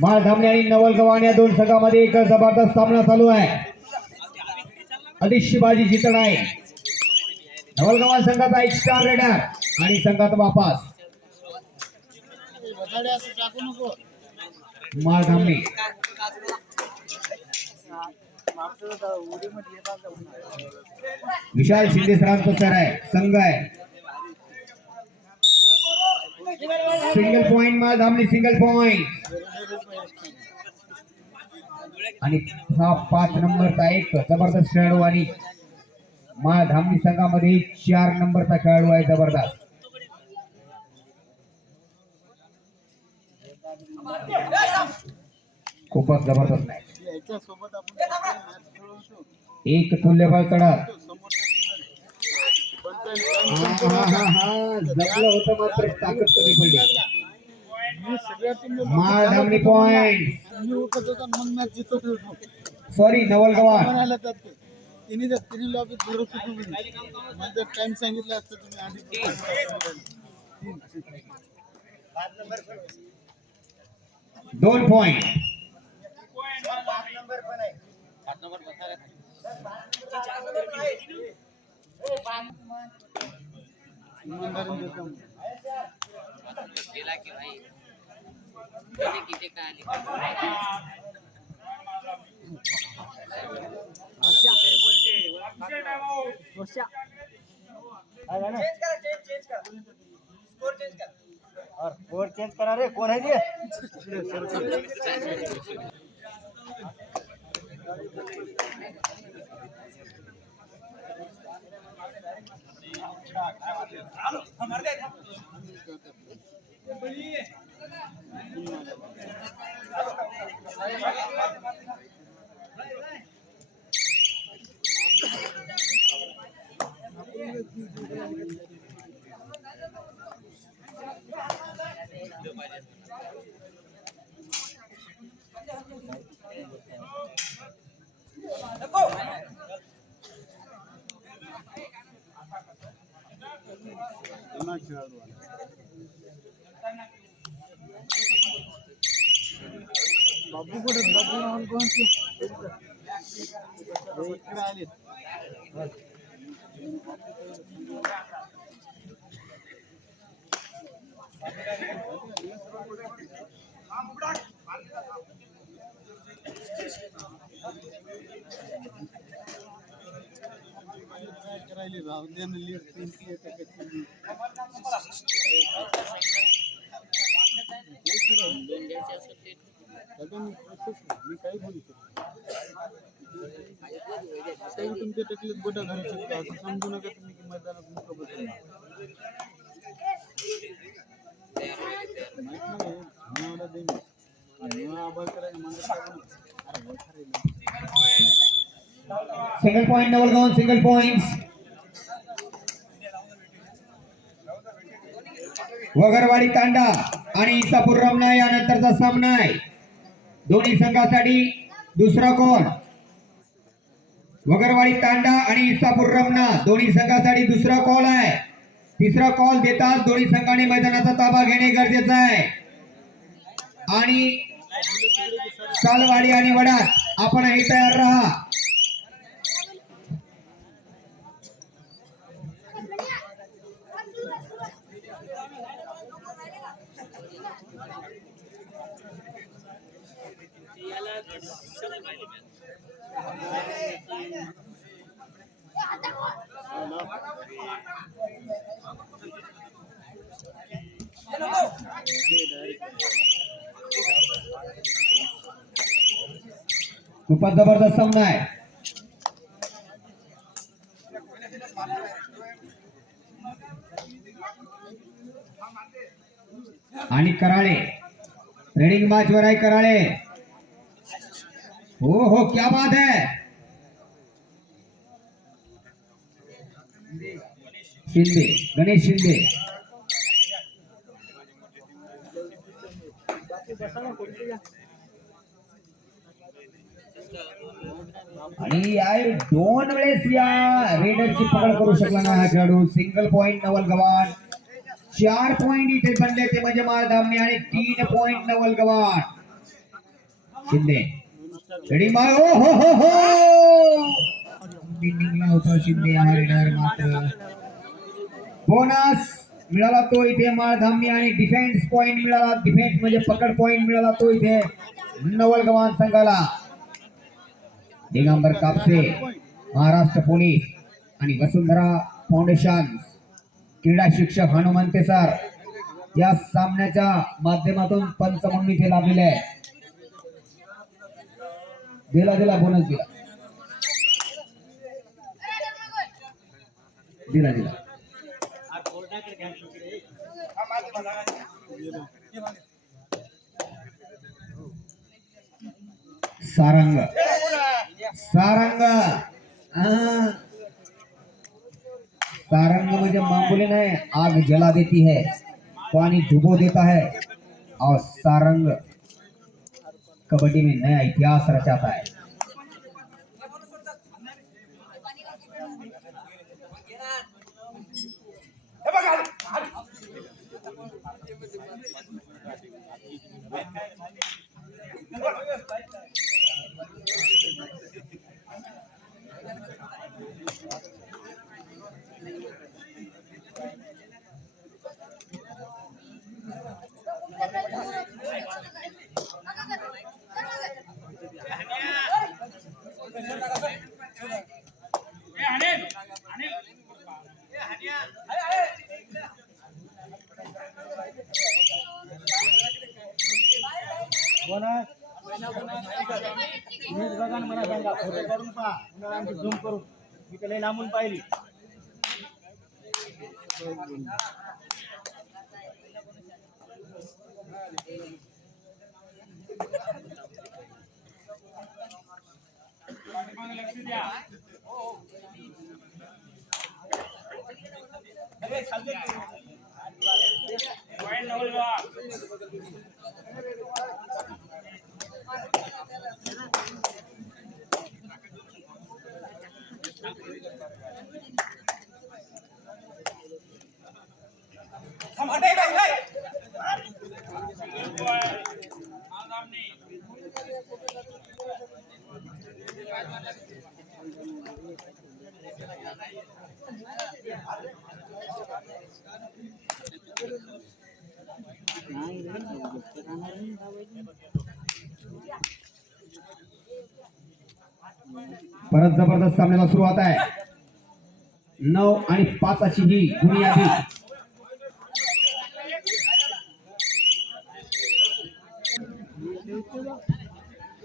माळधामणे आणि नवलगाव या दोन संघामध्ये एक जबरदस्त सामना चालू आहे. अतिशय बाजी जिंकणार आहे. नवलगाव संघाचा एक स्टार रेडर आणि संघात वापस माळधामणे. विशाल शिंदे सरांचा सर आहे, संघ आहे. Single point Maldhamane, single point. आणि हा 5 नंबरचा एक जबरदस्त खेळाडू आणि माळधामणी संघामध्ये 4 नंबरचा खेळाडू आहे. जबरदस्त खूपच जबरदस्त आहे. एक तुल्यबळ तडक जमलं होतं मात्र ताकद कमी पडली. माळधामणी पॉइंट. सॉरी नवलगाव तिन्ही लॉबी टाइम सांगितलं असतं तुम्ही आधी. 2 पॉइंट. स्कोर चेंज करा रे. कोण आहे ते? बाबू कुठे? बाबू कोण आले? मी काही बोलू तुमच्या टकलीत गोटा घालू शकता असं समजू नका तुम्ही की मैदानात मुख बसला. Single point Navalgaon, single point. Vagarwadi Tanda आणि इसापूर रमना यानंतरचा सामना आहे. दोन्ही संघासाठी दुसरा कॉल. वगरवाडी तांडा आणि इसापूर रमना दोन्ही संघासाठी दुसरा कॉल आहे. तिसरा कॉल देताच दोन्ही संघाने मैदानाचा ताबा घेणे गरजेचं आहे. आणि सालवाडी आणि वडात आपणही तयार राहा. खूपच जबरदस्त सामना आहे. आणि कराळे ट्रेनिंग मॅच वर आहे. कराळे हो हो क्या बात है. शिंदे गणेश शिंदे आणि यार 2 वेळेस या रेडरची पकड करू शकला नाही हा खेळाडू. सिंगल पॉइंट नवल गव्हाण. 4 पॉइंट इथे बनले ते म्हणजे माळधामणी आणि 3 पॉइंट नवल गव्हाण. शिंदे रेडी मार. ओ हो हो हो बिनिंगला होता शिंदे हा रेडर. मात्र बोनस मिळाला तो इथे माळधामणी आणि डिफेन्स पॉइंट मिळाला. डिफेन्स म्हणजे पकड पॉइंट मिळाला तो इथे नवल गव्हाण संघाला. दिगंबर कापसे, महाराष्ट्र पोलीस आणि वसुंधरा फाउंडेशन क्रीडा शिक्षक हनुमंते सर या सामन्याच्या माध्यमातून पंच म्हणून इथे लाभलेले आहे. दिला बोनस दिला. सारंग सारंग सारंग मुझे मामूली नहीं, आग जला देती है, पानी डुबो देता है और सारंग कबड्डी में नया इतिहास रचाता है. झूम करू मी त्याला लांबून पाहिली. परत जबरदस्त सामन्याला सुरुवात आहे. 9 आणि 5 अशी ही गुणी यादी.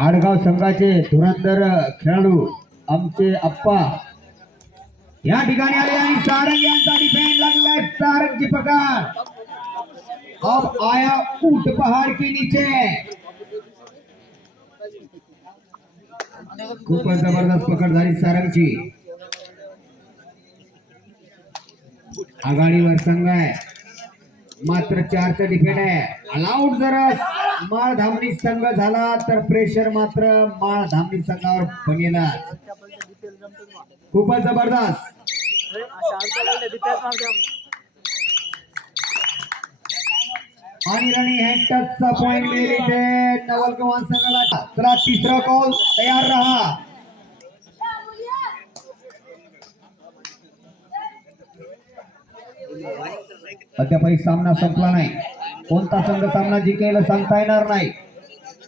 आडगाव संघाचे धुरंधर खेळाडू आमचे अप्पा या ठिकाणी आले आणि सारंग यांचा डिफेंड लागलाय. सारंगची पकड अब आया ऊंट पहाड़ के नीचे. खूपच जबरदस्त पकड झाली सारंगची. आघाडीवर संघ आहे मात्र 4चा डिफेंड आहे. अलाउड जर माळधामणी संघ झाला तर प्रेशर मात्र माळधामणी संघावर बनेला. खूपच जबरदस्त आणि रनिंग हँडटचचा पॉइंट मिळेल इथे नवल गव्हाण संघाला. चला तिसरा कॉल तयार रहा. अद्यापही सामना संपला नाही. कोणता संघ सामना जिंकेल सांगता येणार नाही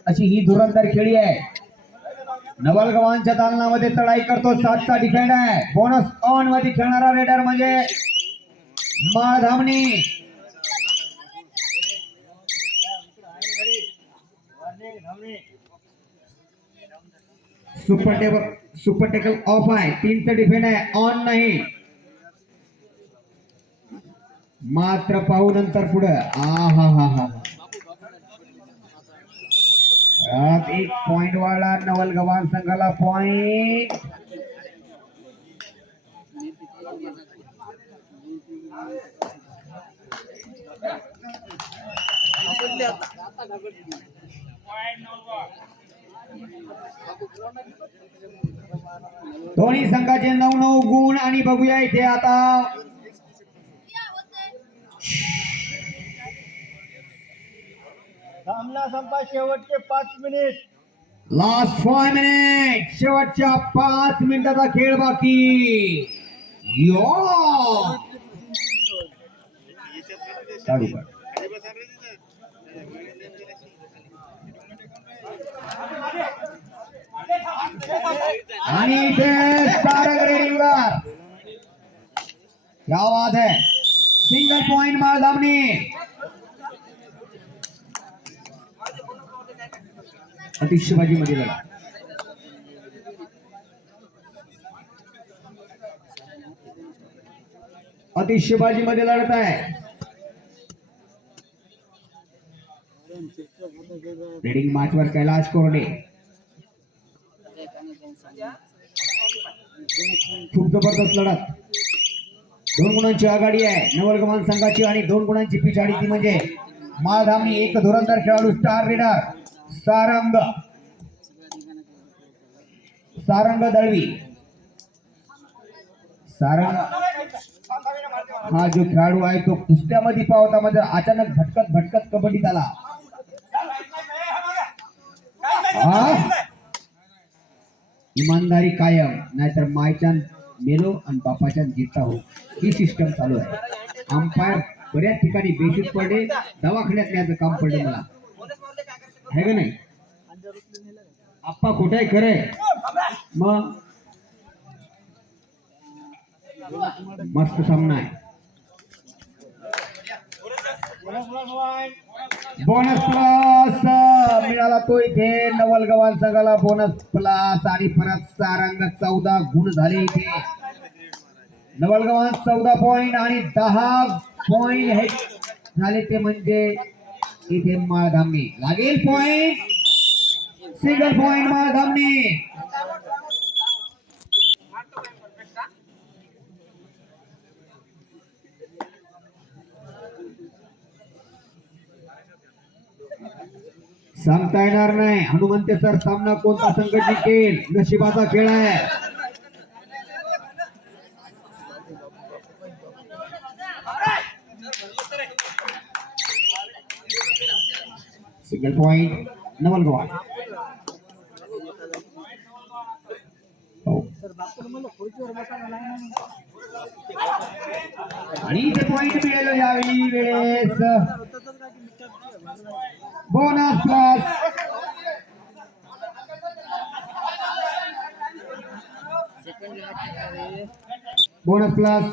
अशी ही धुरंधर खेळी आहे. नवल गव्हाणच्या दालनामध्ये चढाई करतो. 7चा डिफेंड आहे. बोनस ऑन मध्ये खेळणारा रेडर म्हणजे माळधामणी. सुपर टेकल ऑफ आहे. 3चा डिफेंड आहे. ऑन नाही मात्र पाहू नंतर पुढे. एक पॉइंट वाढला नवल गव्हाण संघाला. पॉइंट दोन्ही संघाचे 9-9 गुण आणि बघूया इथे आता सामना संपा शेवटचे 5 मिनिट. लास्ट 5 मिनिट, शेवटच्या 5 मिनिटाचा खेळ बाकी. यो चालू कर. आणि इथे सारंग रेडिंगवर क्या बात है, सिंगल पॉइंट माळधामणी. अतिशबाजी मध्ये लढा. अतिशबाजी मध्ये लढत आहे. रेडिंग मॅच वर कैलाश कोरडे. खूप जबरदस्त लढत. 2 गुणांची आघाडी आहे नवलगवान संघाची आणि 2 गुणांची पिछाडी ती म्हणजे माळधामणी. एक धुरंधर खेळाडू स्टार रीडर सारंग दळवी. सारंग हा जो खेळाडू आहे तो कुस्त्यामध्ये पावता मध्ये अचानक भटकत कबड्डीत आला. इमानदारी कायम, नाहीतर मायच्या मेलो आणि बापाच्या जिता हो, ही सिस्टम चालू आहे. अंपायर बऱ्याच ठिकाणी बेशुद्ध पडले, दवाखान्यात न्यायचं काम पडलं मला, आहे का नाही? आप्पा खोटं आहे खरंय. मग मस्त सामना आहे. बोनस प्लस मिळाला तो इथे नवलगवान संघाला. बोनस प्लस आणि परत सारंग 14 गुण झाले इथे. नवलगवान 14 पॉइंट आणि 10 पॉइंट हे झाले ते म्हणजे इथे माळधामणी लागेल पॉइंट. Single point माळधामणी. सांगता येणार नाही हनुमंते सर, सामना कोणता संघ जिंकेल, नशिबाचा खेळ आहे. सिंगल पॉइंट नवलगवान. आणि इथे पॉइंट मिळेल यावेळी वेळेस. Bonus plus bonus plus.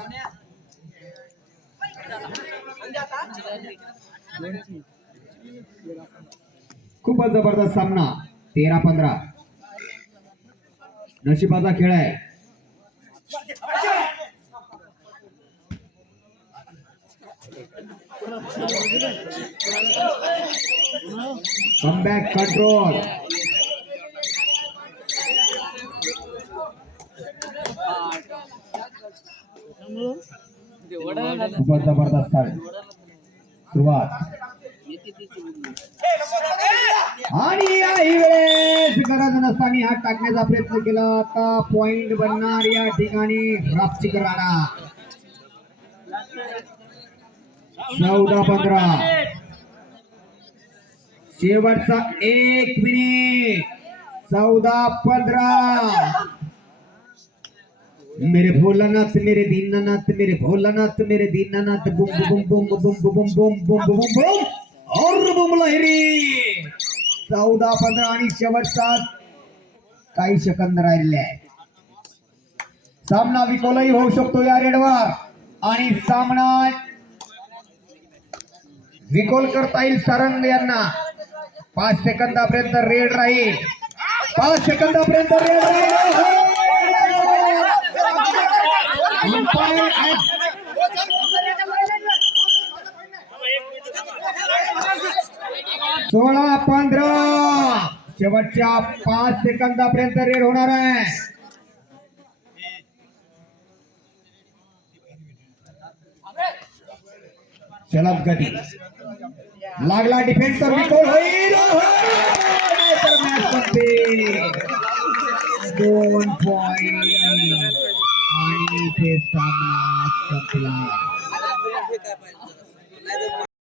खूपच जबरदस्त सामना. 13-15 नशिबाचा खेळ आहे. Comeback control. खूपच जबरदस्त आहे सुरुवात. आणि याही वेळेस गरज नसताना हात टाकण्याचा प्रयत्न केला. आता पॉइंट बनणार या ठिकाणी रापचिक राणा. 14-15 शेवटचा 1 मिनिट. 14-15. मेरे भोलानाथ मेरे दीनानाथ मेरे भोलानाथ मेरे दीनानाथ. बुम बुम बुम बुम बुम बुम बुम बुम बुम बुम और बुम लहरी. 14-15 आणि शेवटचा काही सेकंद राहिले आहे. सामना विकोलही होऊ शकतो या रेडवर आणि सामना विकोल करता येईल सारंग यांना. 5 सेकंदापर्यंत रेड राहील. 5 सेकंदापर्यंत रेड राहील. 16-15 शेवटच्या 5 सेकंदापर्यंत रेड होणार आहे. चलत गती लागला डिफेंस तर विकोल होईल. मॅच संपली. 2 पॉइंट आणि ते सामना संपला.